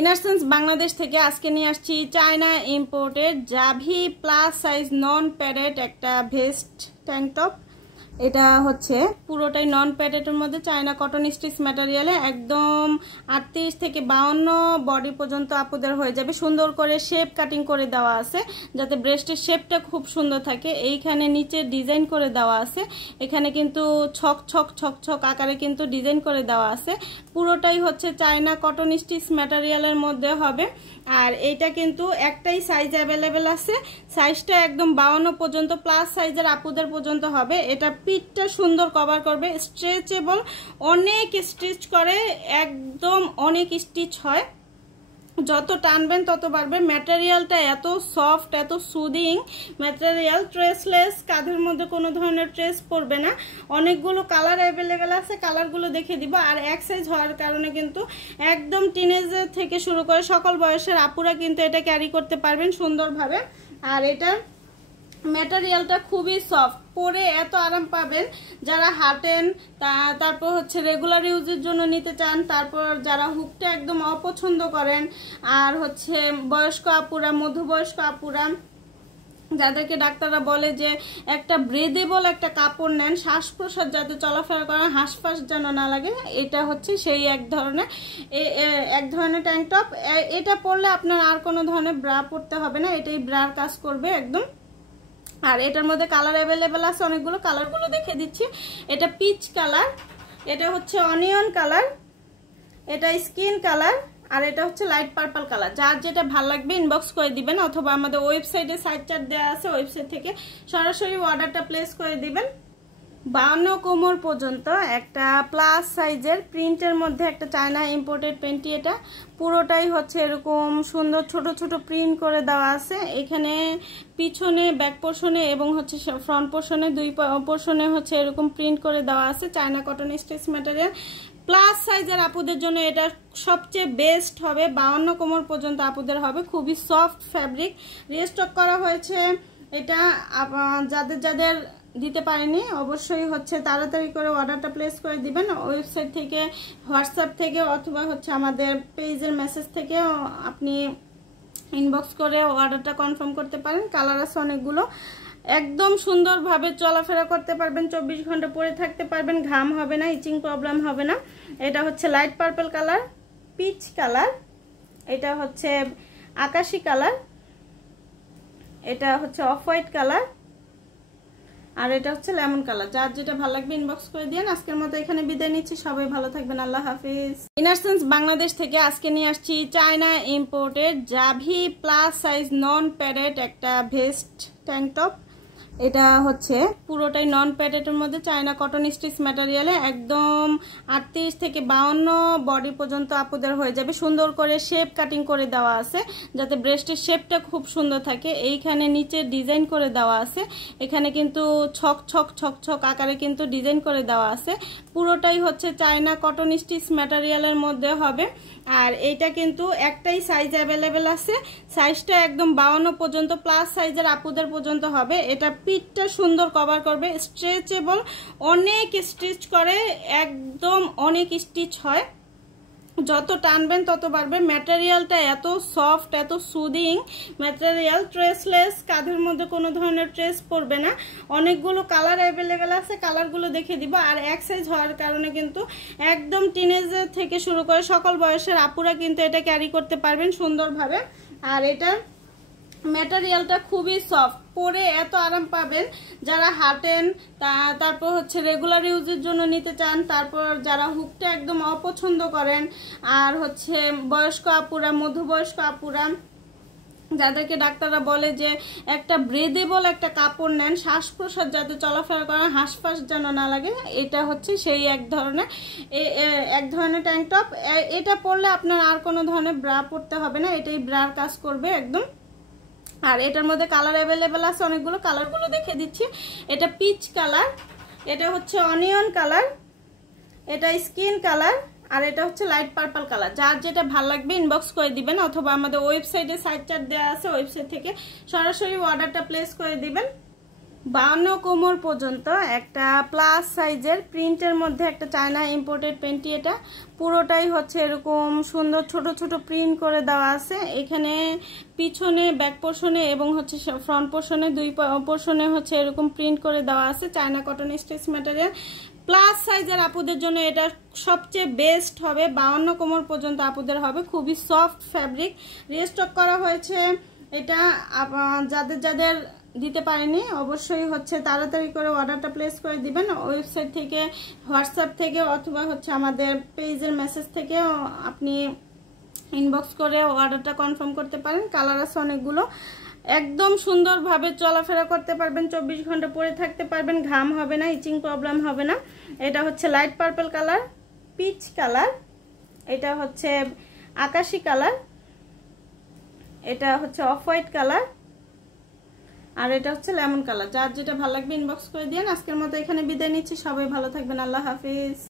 ইনারসেন্স বাংলাদেশ থেকে আজকে নিয়ে আসছি China imported Xavi plus size নন প্যাডেড একটা ভেস্ট ট্যাঙ্ক টপ। এটা হচ্ছে পুরোটাই নন প্যাডেডের মধ্যে চায়না কটন স্টিচ ম্যাটেরিয়ালে একদম 38 থেকে 52 বডি পর্যন্ত আপুদের হয়ে যাবে। সুন্দর করে শেপ কাটিং করে দেওয়া আছে যাতে ব্রেস্টের শেপটা খুব সুন্দর থাকে। এইখানে নিচে ডিজাইন করে দেওয়া আছে, এখানে কিন্তু ছক ছক ছক ছক আকারে কিন্তু ডিজাইন করে দেওয়া আছে। পুরোটাই হচ্ছে চায়না কটন স্টিচ ম্যাটেরিয়ালের মধ্যে হবে। আর এইটা কিন্তু একটাই সাইজ অ্যাভেলেবেল আছে, সাইজটা একদম 52 পর্যন্ত প্লাস সাইজের আপুদের পর্যন্ত হবে। এটা পিঠটা সুন্দর কভার করবে, স্ট্রেচেবল, অনেক স্টিচ করে, একদম অনেক স্টিচ হয়, যত টানবেন তত বাড়বে। ম্যাটেরিয়ালটা এত সফট, এত সুদিং ম্যাটেরিয়াল, ট্রেসলেস, কাঁধের মধ্যে কোনো ধরনের ট্রেস পড়বে না। অনেকগুলো কালার অ্যাভেলেবেল আছে, কালারগুলো দেখে দিব। আর এক সাইজ হওয়ার কারণে কিন্তু একদম টিনেজার থেকে শুরু করে সকল বয়সের আপুরা কিন্তু এটা ক্যারি করতে পারবেন সুন্দরভাবে। আর এটা ম্যাটেরিয়ালটা খুবই সফট, পরে এত আরাম পাবেন। যারা হাঁটেন, তারপর হচ্ছে রেগুলার ইউজের জন্য নিতে চান, তারপর যারা হুকটা একদম অপছন্দ করেন, আর হচ্ছে বয়স্ক আপুরা, মধ্যবয়স্ক আপুরা, যাদেরকে ডাক্তাররা বলে যে একটা ব্রেদেবল একটা কাপড় নেন, শ্বাস প্রশ্বাস যাতে চলাফেরা করেন, হাঁসফাঁস যেন না লাগে, এটা হচ্ছে সেই এক ধরনের ট্যাঙ্ক টপ। এটা পরলে আপনার আর কোনো ধরনের ব্রা পরতে হবে না, এটাই ব্রার কাজ করবে একদম। আর এটার মধ্যে কালার অ্যাভেলেবেল আছে অনেকগুলো, কালারগুলো দেখে দিচ্ছি। এটা পিচ কালার, এটা হচ্ছে অনিয়ন কালার, এটা স্কিন কালার, আর এটা হচ্ছে লাইট পার্পল কালার। যার যেটা ভালো লাগবে ইনবক্স করে দিবেন, অথবা আমাদের ওয়েবসাইটে সাইড চার্ট দেওয়া আছে, ওয়েবসাইট থেকে সরাসরি অর্ডারটা প্লেস করে দিবেন। 52 কোমর পর্যন্ত একটা প্লাস সাইজের প্রিন্টের মধ্যে একটা চায়না ইম্পোর্টেড প্যান্টি। এটা পুরোটাই হচ্ছে এরকম সুন্দর ছোট ছোট প্রিন্ট করে দেওয়া আছে। এখানে পিছনে ব্যাক পোর্শনে এবং হচ্ছে ফ্রন্ট পোর্শনে, দুই পোর্শনে হচ্ছে এরকম প্রিন্ট করে দেওয়া আছে। China cotton stitch material plus সাইজের আপুদের জন্য এটা সবচেয়ে বেস্ট হবে। 52 কোমর পর্যন্ত আপুদের হবে, খুবই সফট ফ্যাব্রিক। রিস্টক করা হয়েছে এটা। যাদের দিতে পারেনি অবশ্যই হচ্ছে তাড়াতাড়ি করে অর্ডারটা প্লেস করে দিবেন, ওয়েবসাইট থেকে, হোয়াটসঅ্যাপ থেকে, অথবা হচ্ছে আমাদের পেজের মেসেজ থেকে আপনি ইনবক্স করে অর্ডারটা কনফার্ম করতে পারেন। কালার আছে অনেকগুলো, একদম সুন্দরভাবে চলাফেরা করতে পারবেন, 24 ঘন্টা পরে থাকতে পারবেন, ঘাম হবে না, ইচিং প্রবলেম হবে না। এটা হচ্ছে light purple colour, peach colour, এটা হচ্ছে আকাশি কালার, এটা হচ্ছে অফ হোয়াইট কালার, আর এটা হচ্ছে লেমন কালার। যার যেটা ভালো লাগবে ইনবক্স করে দিন। আজকের মতো এখানে বিদায় নিচ্ছি, সবাই ভালো থাকবেন, আল্লাহ হাফিজ। ইনারসেন্স বাংলাদেশ থেকে আজকে নিয়ে আসছি China imported Xavi plus size নন প্যাডেড একটা ভেস্ট ট্যাঙ্ক টপ। এটা হচ্ছে পুরোটাই নন প্যাডেডের মধ্যে চায়না কটন স্টিচ ম্যাটেরিয়ালে একদম 38 থেকে 52 বডি পর্যন্ত আপুদের হয়ে যাবে। সুন্দর করে শেপ কাটিং করে দেওয়া আছে যাতে ব্রেস্টের শেপটা খুব সুন্দর থাকে। এইখানে নিচে ডিজাইন করে দেওয়া আছে, এখানে কিন্তু ছক ছক ছক ছক আকারে কিন্তু ডিজাইন করে দেওয়া আছে। পুরোটাই হচ্ছে চায়না কটন স্টিচ ম্যাটেরিয়ালের মধ্যে হবে। আর এইটা কিন্তু একটাই সাইজ অ্যাভেলেবেল আছে, সাইজটা একদম 52 পর্যন্ত প্লাস সাইজের আপুদের পর্যন্ত হবে। এটা পিঠটা সুন্দর কভার করবে, স্ট্রেচেবল, অনেক স্টিচ করে, একদম অনেক স্টিচ হয়, যত টানবেন তত বাড়বে। ম্যাটেরিয়ালটা এত সফট, এত সুদিং ম্যাটেরিয়াল, ট্রেসলেস, কাঁধের মধ্যে কোনো ধরনের ট্রেস পড়বে না। অনেকগুলো কালার অ্যাভেলেবেল আছে, কালারগুলো দেখে দিব। আর এক সাইজ হওয়ার কারণে কিন্তু একদম টিনেজার থেকে শুরু করে সকল বয়সের আপুরা কিন্তু এটা ক্যারি করতে পারবেন সুন্দরভাবে। আর এটা ম্যাটেরিয়ালটা খুবই সফট, পরে এত আরাম পাবেন। যারা হাঁটেন, তারপর হচ্ছে রেগুলার ইউজের জন্য নিতে চান, তারপর যারা হুকটা একদম অপছন্দ করেন, আর হচ্ছে বয়স্ক আপুরা, মধ্যবয়স্ক আপুরা, যাদেরকে ডাক্তাররা বলে যে একটা ব্রেদেবল একটা কাপড় নেন, শ্বাস প্রশ্বাস যাতে চলাফেরা করেন, হাঁসফাঁস যেন না লাগে, এটা হচ্ছে সেই এক ধরনের ট্যাঙ্ক টপ। এটা পরলে আপনার আর কোনো ধরনের ব্রা পরতে হবে না, এটাই ব্রার কাজ করবে একদম। আর এটার মধ্যে কালার অ্যাভেলেবেল আছে অনেকগুলো, কালারগুলো দেখে দিচ্ছি। এটা পিচ কালার, এটা হচ্ছে অনিয়ন কালার, এটা স্কিন কালার, আর এটা হচ্ছে লাইট পার্পল কালার। যার যেটা ভালো লাগবে ইনবক্স করে দিবেন, অথবা আমাদের ওয়েবসাইটে সাইড চার্ট দেওয়া আছে, ওয়েবসাইট থেকে সরাসরি অর্ডারটা প্লেস করে দিবেন। 52 কোমর পর্যন্ত একটা প্লাস সাইজের প্রিন্টের মধ্যে একটা চায়না ইম্পোর্টেড প্যান্টি। এটা পুরোটাই হচ্ছে এরকম সুন্দর ছোট ছোট প্রিন্ট করে দেওয়া আছে। এখানে পিছনে ব্যাক পোর্শনে এবং হচ্ছে ফ্রন্ট পোর্শনে দুই পোর্শনে হচ্ছে এরকম প্রিন্ট করে দেওয়া আছে। China cotton stitch material plus সাইজের আপুদের জন্য এটা সবচেয়ে বেস্ট হবে। 52 কোমর পর্যন্ত আপুদের হবে। খুবই সফট ফ্যাব্রিক, রিস্টক করা হয়েছে। এটা যাদের যাদের দিতে পারেনি অবশ্যই হচ্ছে তাড়াতাড়ি করে অর্ডারটা প্লেস করে দিবেন। ওয়েবসাইট থেকে, হোয়াটসঅ্যাপ থেকে অথবা হচ্ছে আমাদের পেজের মেসেজ থেকে আপনি ইনবক্স করে অর্ডারটা কনফার্ম করতে পারেন। কালার আছে অনেকগুলো। একদম সুন্দরভাবে চলাফেরা করতে পারবেন, 24 ঘন্টা পরে থাকতে পারবেন, ঘাম হবে না, ইচিং প্রবলেম হবে না। এটা হচ্ছে light purple colour, peach colour, এটা হচ্ছে আকাশি কালার, এটা হচ্ছে অফ হোয়াইট কালার, আর এটা হচ্ছে লেমন কালার। যার যেটা ভালো লাগবে ইনবক্স করে দিন। আজকের মতো এখানে বিদায় নিচ্ছি। সবাই ভালো থাকবেন। আল্লাহ হাফিজ।